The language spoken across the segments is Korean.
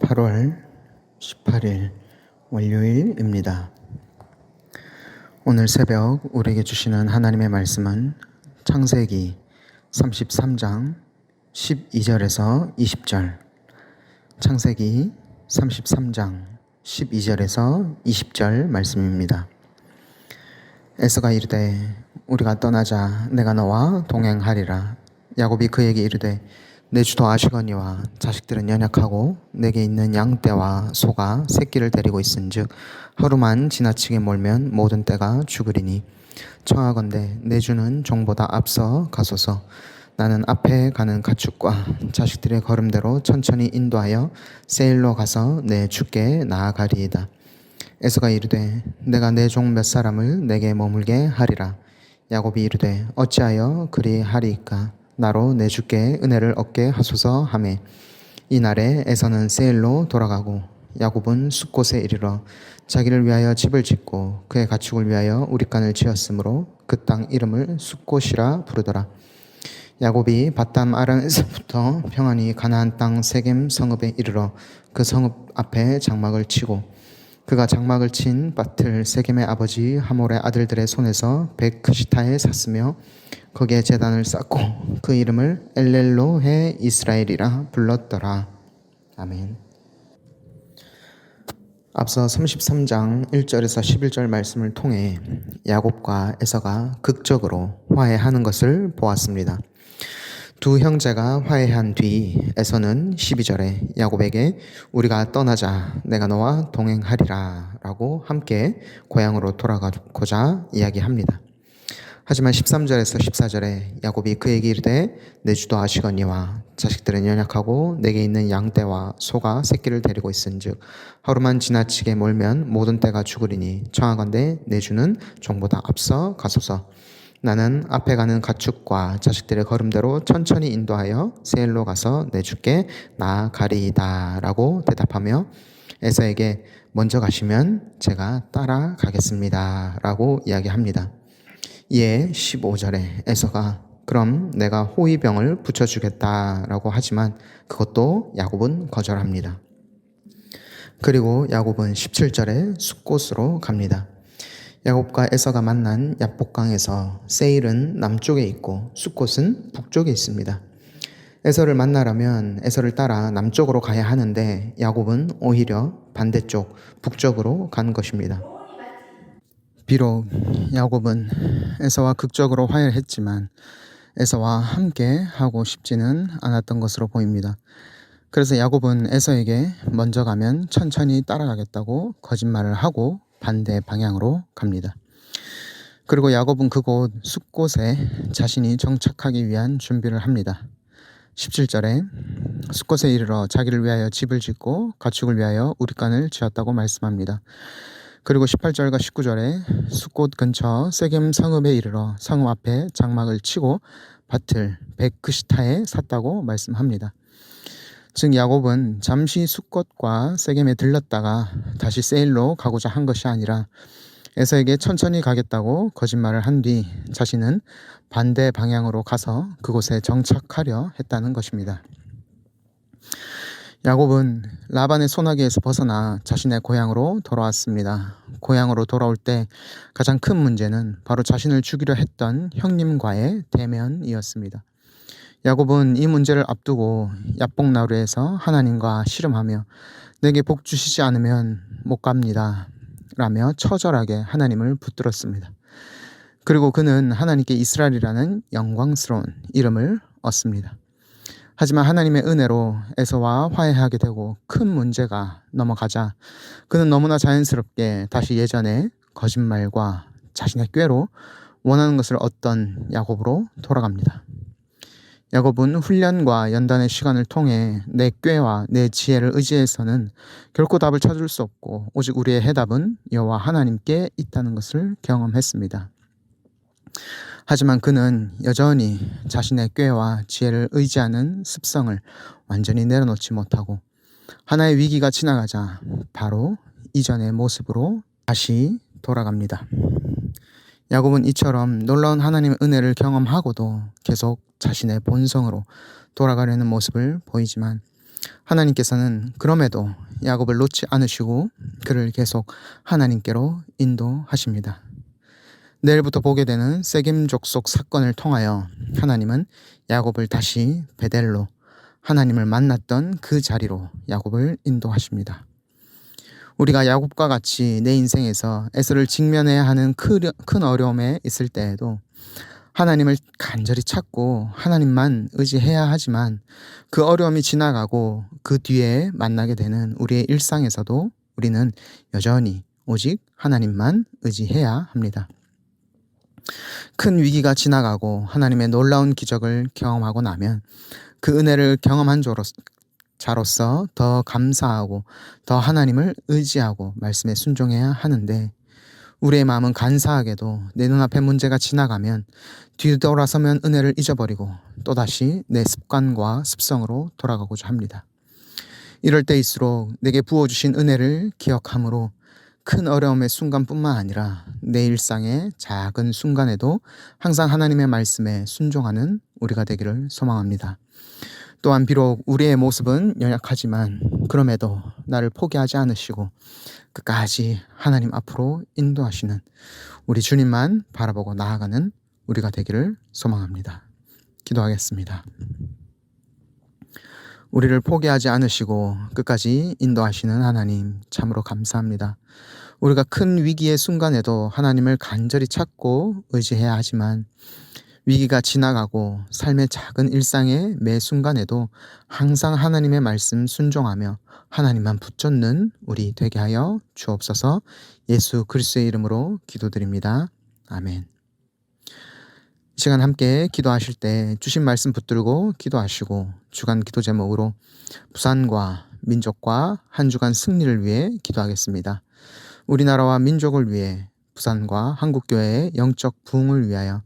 8월 18일 월요일입니다. 오늘 새벽 우리에게 주시는 하나님의 말씀은 창세기 33장 12절에서 20절, 창세기 33장 12절에서 20절 말씀입니다. 에서가 이르되 우리가 떠나자 내가 너와 동행하리라. 야곱이 그에게 이르되 내 주도 아시거니와 자식들은 연약하고 내게 있는 양떼와 소가 새끼를 데리고 있은즉 하루만 지나치게 몰면 모든 떼가 죽으리니 청하건대 내 주는 종보다 앞서 가소서. 나는 앞에 가는 가축과 자식들의 걸음대로 천천히 인도하여 세일로 가서 내 주께 나아가리이다. 에서가 이르되 내가 내 종 몇 사람을 내게 머물게 하리라. 야곱이 이르되 어찌하여 그리하리이까. 나로 내 주께 은혜를 얻게 하소서 하매 이날에 에서는 세일로 돌아가고 야곱은 숫곳에 이르러 자기를 위하여 집을 짓고 그의 가축을 위하여 우릿간을 지었으므로 그 땅 이름을 숫곳이라 부르더라. 야곱이 바담 아람에서부터 평안히 가나안 땅 세겜 성읍에 이르러 그 성읍 앞에 장막을 치고 그가 장막을 친 밭을 세겜의 아버지 하몰의 아들들의 손에서 백크시타에 샀으며 거기에 제단을 쌓고 그 이름을 엘렐로헤 이스라엘이라 불렀더라. 아멘. 앞서 33장 1절에서 11절 말씀을 통해 야곱과 에서가 극적으로 화해하는 것을 보았습니다. 두 형제가 화해한 뒤 에서는 12절에 야곱에게 우리가 떠나자 내가 너와 동행하리라 라고 함께 고향으로 돌아가고자 이야기합니다. 하지만 13절에서 14절에 야곱이 그에게 이르되 내 주도 아시거니와 자식들은 연약하고 내게 있는 양떼와 소가 새끼를 데리고 있은즉 하루만 지나치게 몰면 모든 떼가 죽으리니 청하건대 내 주는 종보다 앞서 가소서. 나는 앞에 가는 가축과 자식들의 걸음대로 천천히 인도하여 세일로 가서 내 주께 나아가리이다 라고 대답하며 에서에게 먼저 가시면 제가 따라가겠습니다 라고 이야기합니다. 이에 15절에 에서가 그럼 내가 호위병을 붙여주겠다 라고 하지만 그것도 야곱은 거절합니다. 그리고 야곱은 17절에 숫곳으로 갑니다. 야곱과 에서가 만난 야복강에서 세일은 남쪽에 있고 숫곳은 북쪽에 있습니다. 에서를 만나려면 에서를 따라 남쪽으로 가야 하는데 야곱은 오히려 반대쪽 북쪽으로 간 것입니다. 비록 야곱은 에서와 극적으로 화해했지만 에서와 함께 하고 싶지는 않았던 것으로 보입니다. 그래서 야곱은 에서에게 먼저 가면 천천히 따라가겠다고 거짓말을 하고 반대 방향으로 갑니다. 그리고 야곱은 그곳 숫곳에 자신이 정착하기 위한 준비를 합니다. 17절에 숫곳에 이르러 자기를 위하여 집을 짓고 가축을 위하여 우릿간을 지었다고 말씀합니다. 그리고 18절과 19절에 숫곳 근처 세겜 성읍에 이르러 성읍 앞에 장막을 치고 밭을 백크시타에 샀다고 말씀합니다. 즉 야곱은 잠시 숫곳과 세겜에 들렀다가 다시 세일로 가고자 한 것이 아니라 에서에게 천천히 가겠다고 거짓말을 한 뒤 자신은 반대 방향으로 가서 그곳에 정착하려 했다는 것입니다. 야곱은 라반의 소나기에서 벗어나 자신의 고향으로 돌아왔습니다. 고향으로 돌아올 때 가장 큰 문제는 바로 자신을 죽이려 했던 형님과의 대면이었습니다. 야곱은 이 문제를 앞두고 야복나루에서 하나님과 씨름하며 내게 복 주시지 않으면 못 갑니다 라며 처절하게 하나님을 붙들었습니다. 그리고 그는 하나님께 이스라엘이라는 영광스러운 이름을 얻습니다. 하지만 하나님의 은혜로 에서와 화해하게 되고 큰 문제가 넘어가자 그는 너무나 자연스럽게 다시 예전의 거짓말과 자신의 꾀로 원하는 것을 얻던 야곱으로 돌아갑니다. 야곱은 훈련과 연단의 시간을 통해 내 꾀와 내 지혜를 의지해서는 결코 답을 찾을 수 없고 오직 우리의 해답은 여호와 하나님께 있다는 것을 경험했습니다. 하지만 그는 여전히 자신의 꾀와 지혜를 의지하는 습성을 완전히 내려놓지 못하고 하나의 위기가 지나가자 바로 이전의 모습으로 다시 돌아갑니다. 야곱은 이처럼 놀라운 하나님의 은혜를 경험하고도 계속 자신의 본성으로 돌아가려는 모습을 보이지만 하나님께서는 그럼에도 야곱을 놓지 않으시고 그를 계속 하나님께로 인도하십니다. 내일부터 보게 되는 세겜 족속 사건을 통하여 하나님은 야곱을 다시 베델로, 하나님을 만났던 그 자리로 야곱을 인도하십니다. 우리가 야곱과 같이 내 인생에서 에서를 직면해야 하는 큰 어려움에 있을 때에도 하나님을 간절히 찾고 하나님만 의지해야 하지만 그 어려움이 지나가고 그 뒤에 만나게 되는 우리의 일상에서도 우리는 여전히 오직 하나님만 의지해야 합니다. 큰 위기가 지나가고 하나님의 놀라운 기적을 경험하고 나면 그 은혜를 경험한 자로서 더 감사하고 더 하나님을 의지하고 말씀에 순종해야 하는데, 우리의 마음은 간사하게도 내 눈앞에 문제가 지나가면 뒤돌아서면 은혜를 잊어버리고 또다시 내 습관과 습성으로 돌아가고자 합니다. 이럴 때일수록 내게 부어주신 은혜를 기억함으로 큰 어려움의 순간뿐만 아니라 내 일상의 작은 순간에도 항상 하나님의 말씀에 순종하는 우리가 되기를 소망합니다. 또한 비록 우리의 모습은 연약하지만 그럼에도 나를 포기하지 않으시고 끝까지 하나님 앞으로 인도하시는 우리 주님만 바라보고 나아가는 우리가 되기를 소망합니다. 기도하겠습니다. 우리를 포기하지 않으시고 끝까지 인도하시는 하나님, 참으로 감사합니다. 우리가 큰 위기의 순간에도 하나님을 간절히 찾고 의지해야 하지만 위기가 지나가고 삶의 작은 일상의 매 순간에도 항상 하나님의 말씀 순종하며 하나님만 붙잡는 우리 되게 하여 주옵소서. 예수 그리스도의 이름으로 기도드립니다. 아멘. 이 시간 함께 기도하실 때 주신 말씀 붙들고 기도하시고 주간 기도 제목으로 부산과 민족과 한 주간 승리를 위해 기도하겠습니다. 우리나라와 민족을 위해 부산과 한국교회의 영적 부흥을 위하여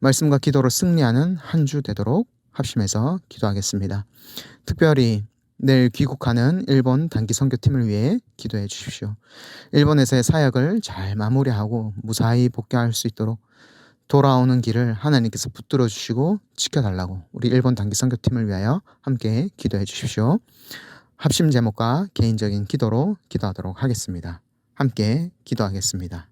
말씀과 기도로 승리하는 한 주 되도록 합심해서 기도하겠습니다. 특별히 내일 귀국하는 일본 단기 선교팀을 위해 기도해 주십시오. 일본에서의 사역을 잘 마무리하고 무사히 복귀할 수 있도록 돌아오는 길을 하나님께서 붙들어 주시고 지켜달라고 우리 일본 단기 선교팀을 위하여 함께 기도해 주십시오. 합심 제목과 개인적인 기도로 기도하도록 하겠습니다. 함께 기도하겠습니다.